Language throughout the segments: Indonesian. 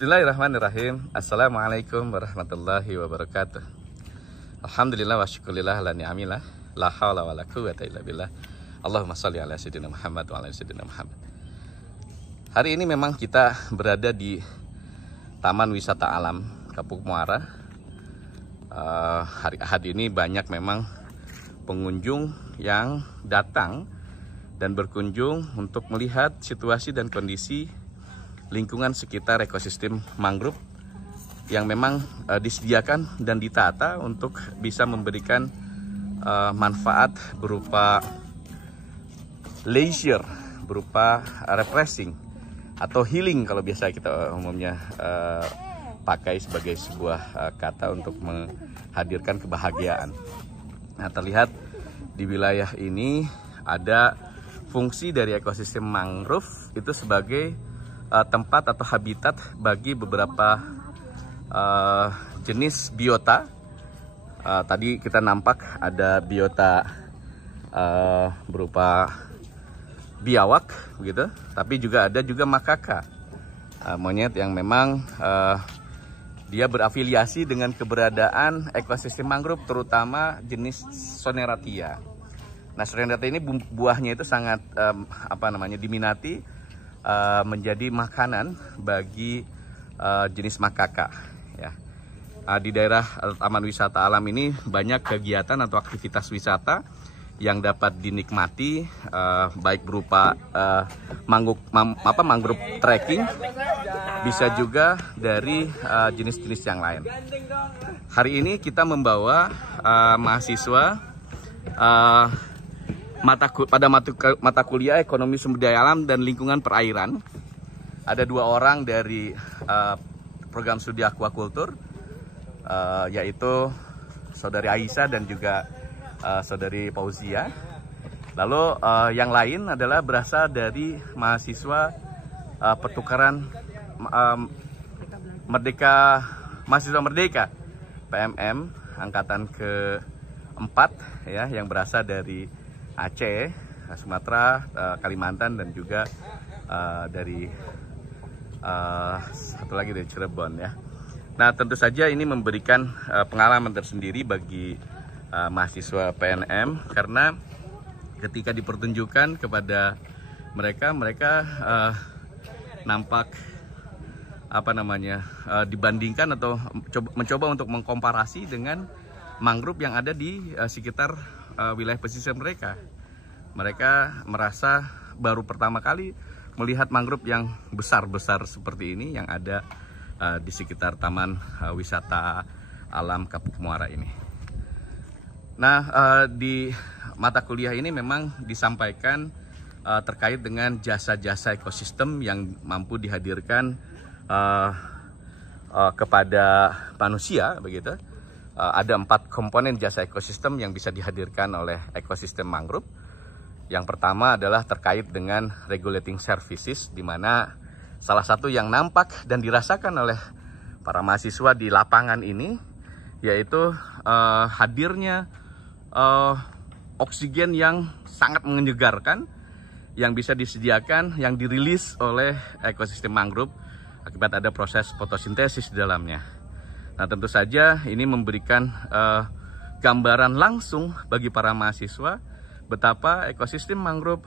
Bismillahirrahmanirrahim. Assalamualaikum warahmatullahi wabarakatuh. Alhamdulillah wa syukurillah la ni'amillah la haula wa la quwwata illa billah. Allahumma shalli ala sayyidina Muhammad wa ala sayyidina Muhammad. Hari ini memang kita berada di Taman Wisata Alam Kapuk Muara. Hari Ahad ini banyak memang pengunjung yang datang dan berkunjung untuk melihat situasi dan kondisi lingkungan sekitar ekosistem mangrove yang memang disediakan dan ditata untuk bisa memberikan manfaat berupa leisure, berupa refreshing atau healing kalau biasa kita umumnya pakai sebagai sebuah kata untuk menghadirkan kebahagiaan. Nah, terlihat di wilayah ini ada fungsi dari ekosistem mangrove itu sebagai tempat atau habitat bagi beberapa jenis biota. Tadi kita nampak ada biota berupa biawak begitu, tapi juga ada makaka, monyet yang memang dia berafiliasi dengan keberadaan ekosistem mangrove, terutama jenis Soneratia. Nah, Soneratia ini buahnya itu sangat diminati menjadi makanan bagi jenis makaka ya. Di daerah Taman Wisata Alam ini banyak kegiatan atau aktivitas wisata yang dapat dinikmati, baik berupa mangrove trekking, bisa juga dari jenis-jenis yang lain. Hari ini kita membawa mahasiswa pada mata kuliah Ekonomi Sumber Daya Alam dan Lingkungan Perairan. Ada 2 orang dari program studi aquaculture, yaitu saudari Aisyah dan juga saudari Fauzia. Lalu yang lain adalah berasal dari mahasiswa pertukaran mahasiswa Merdeka PMM angkatan ke-4 ya, yang berasal dari Aceh, Sumatera, Kalimantan, dan juga dari satu lagi dari Cirebon ya. Nah, tentu saja ini memberikan pengalaman tersendiri bagi mahasiswa PNM, karena ketika dipertunjukkan kepada mereka nampak dibandingkan atau mencoba untuk mengkomparasi dengan mangrove yang ada di sekitar wilayah pesisir mereka. Mereka merasa baru pertama kali melihat mangrove yang besar-besar seperti ini yang ada di sekitar Taman Wisata Alam Kapuk Muara ini. Nah, di mata kuliah ini memang disampaikan terkait dengan jasa-jasa ekosistem yang mampu dihadirkan kepada manusia begitu. Ada 4 komponen jasa ekosistem yang bisa dihadirkan oleh ekosistem mangrove. Yang pertama adalah terkait dengan regulating services, di mana salah satu yang nampak dan dirasakan oleh para mahasiswa di lapangan ini yaitu hadirnya oksigen yang sangat menyegarkan yang bisa disediakan, yang dirilis oleh ekosistem mangrove akibat ada proses fotosintesis di dalamnya. Nah, tentu saja ini memberikan gambaran langsung bagi para mahasiswa betapa ekosistem mangrove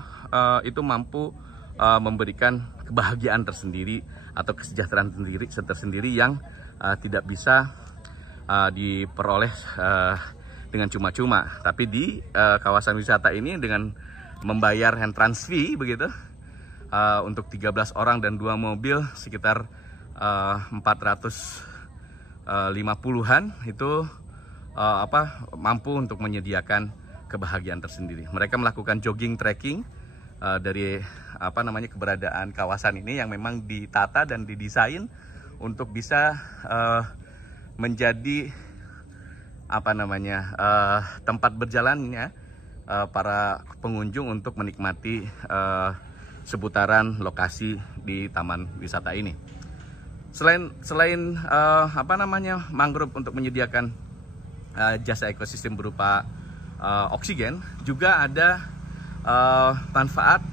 itu mampu memberikan kebahagiaan tersendiri atau kesejahteraan tersendiri yang tidak bisa diperoleh dengan cuma-cuma. Tapi di kawasan wisata ini dengan membayar entrance fee begitu, untuk 13 orang dan 2 mobil sekitar 450-an itu mampu untuk menyediakan kebahagiaan tersendiri. Mereka melakukan jogging trekking dari keberadaan kawasan ini yang memang ditata dan didesain untuk bisa menjadi tempat berjalannya para pengunjung untuk menikmati seputaran lokasi di taman wisata ini. Selain mangrove untuk menyediakan jasa ekosistem berupa oksigen, juga ada manfaat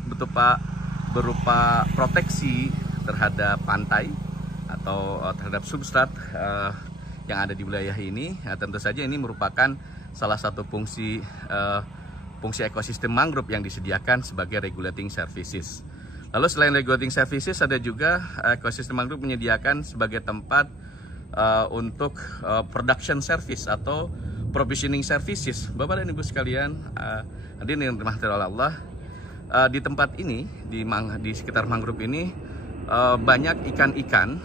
berupa proteksi terhadap pantai atau terhadap substrat yang ada di wilayah ini. Tentu saja ini merupakan salah satu fungsi ekosistem mangrove yang disediakan sebagai regulating services. Lalu selain regulating services, ada juga ekosistem mangrove menyediakan sebagai tempat untuk production service atau provisioning services. Bapak dan Ibu sekalian, hadirin yang dirahmati oleh Allah, di tempat ini, di sekitar mangrove ini banyak ikan-ikan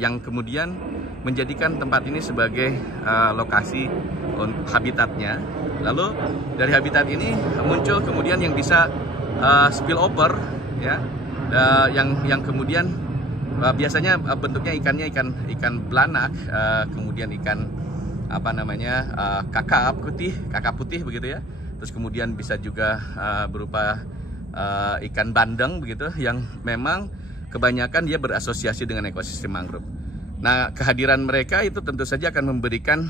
yang kemudian menjadikan tempat ini sebagai lokasi habitatnya. Lalu dari habitat ini muncul kemudian yang bisa spill over, ya, yang kemudian biasanya bentuknya ikannya ikan belanak, kemudian ikan kakap putih begitu ya. Terus kemudian bisa juga berupa ikan bandeng begitu, yang memang kebanyakan dia berasosiasi dengan ekosistem mangrove. Nah, kehadiran mereka itu tentu saja akan memberikan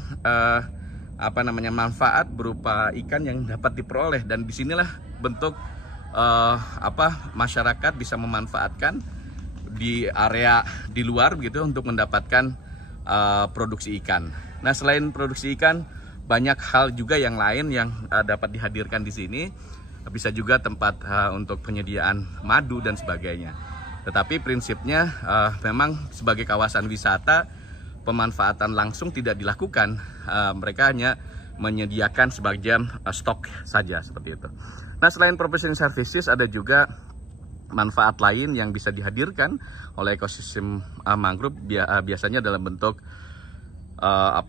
manfaat berupa ikan yang dapat diperoleh, dan disinilah bentuk masyarakat bisa memanfaatkan di area di luar begitu untuk mendapatkan produksi ikan. Nah, selain produksi ikan, banyak hal juga yang lain yang dapat dihadirkan di sini. Bisa juga tempat untuk penyediaan madu dan sebagainya. Tetapi prinsipnya memang sebagai kawasan wisata, pemanfaatan langsung tidak dilakukan. Mereka hanya menyediakan sebagian stok saja, seperti itu. Nah, selain provisioning services, ada juga manfaat lain yang bisa dihadirkan oleh ekosistem mangrove, biasanya dalam bentuk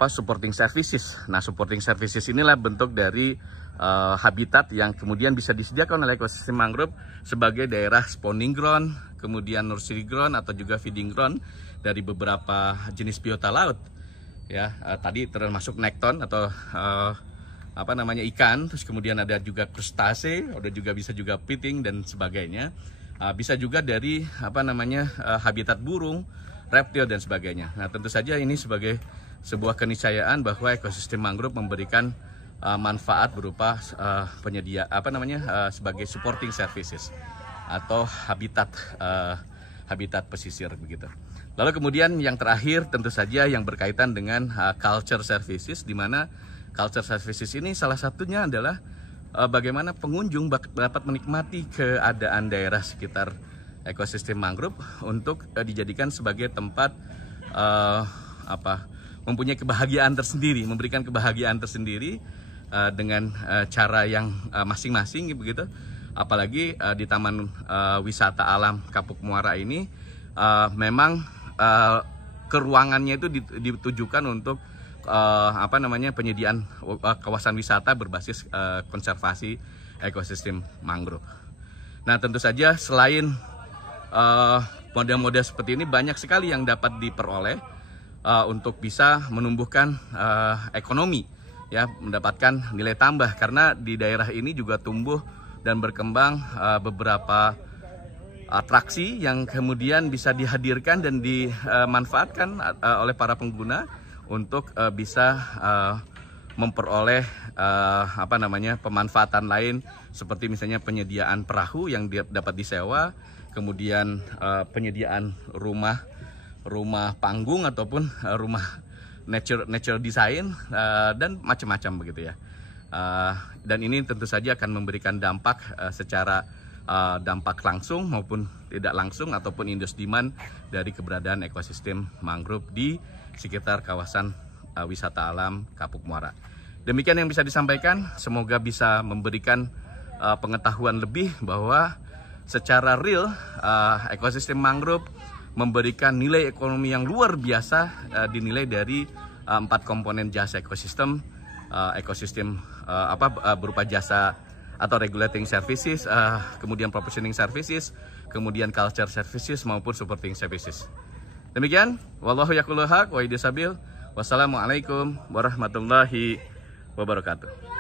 supporting services. Nah, supporting services inilah bentuk dari habitat yang kemudian bisa disediakan oleh ekosistem mangrove sebagai daerah spawning ground, kemudian nursery ground atau juga feeding ground dari beberapa jenis biota laut. Ya, tadi termasuk nekton atau ikan, terus kemudian ada juga krustase, ada juga bisa juga piting dan sebagainya. Bisa juga dari habitat burung, reptil dan sebagainya. Nah, tentu saja ini sebagai sebuah keniscayaan bahwa ekosistem mangrove memberikan manfaat berupa sebagai supporting services atau habitat pesisir begitu. Lalu kemudian yang terakhir tentu saja yang berkaitan dengan culture services, di mana culture services ini salah satunya adalah bagaimana pengunjung dapat menikmati keadaan daerah sekitar ekosistem mangrove untuk dijadikan sebagai tempat mempunyai kebahagiaan tersendiri, memberikan kebahagiaan tersendiri dengan cara yang masing-masing begitu. Apalagi di Taman Wisata Alam Kapuk Muara ini memang keruangannya itu ditujukan untuk penyediaan kawasan wisata berbasis konservasi ekosistem mangrove. Nah, tentu saja selain model-model seperti ini, banyak sekali yang dapat diperoleh untuk bisa menumbuhkan ekonomi, ya, mendapatkan nilai tambah, karena di daerah ini juga tumbuh dan berkembang beberapa atraksi yang kemudian bisa dihadirkan dan dimanfaatkan oleh para pengguna untuk bisa memperoleh pemanfaatan lain, seperti misalnya penyediaan perahu yang dapat disewa, kemudian penyediaan rumah panggung ataupun rumah nature design dan macam-macam begitu ya. Dan ini tentu saja akan memberikan dampak secara dampak langsung maupun tidak langsung ataupun induce demand dari keberadaan ekosistem mangrove di sekitar kawasan wisata alam Kapuk Muara. Demikian yang bisa disampaikan, semoga bisa memberikan pengetahuan lebih bahwa secara real ekosistem mangrove memberikan nilai ekonomi yang luar biasa, dinilai dari 4 komponen jasa ekosistem, berupa jasa atau regulating services, kemudian provisioning services, kemudian culture services maupun supporting services. Demikian, wallahu yaqulul haq wa hidayasabil. Wassalamualaikum warahmatullahi wabarakatuh.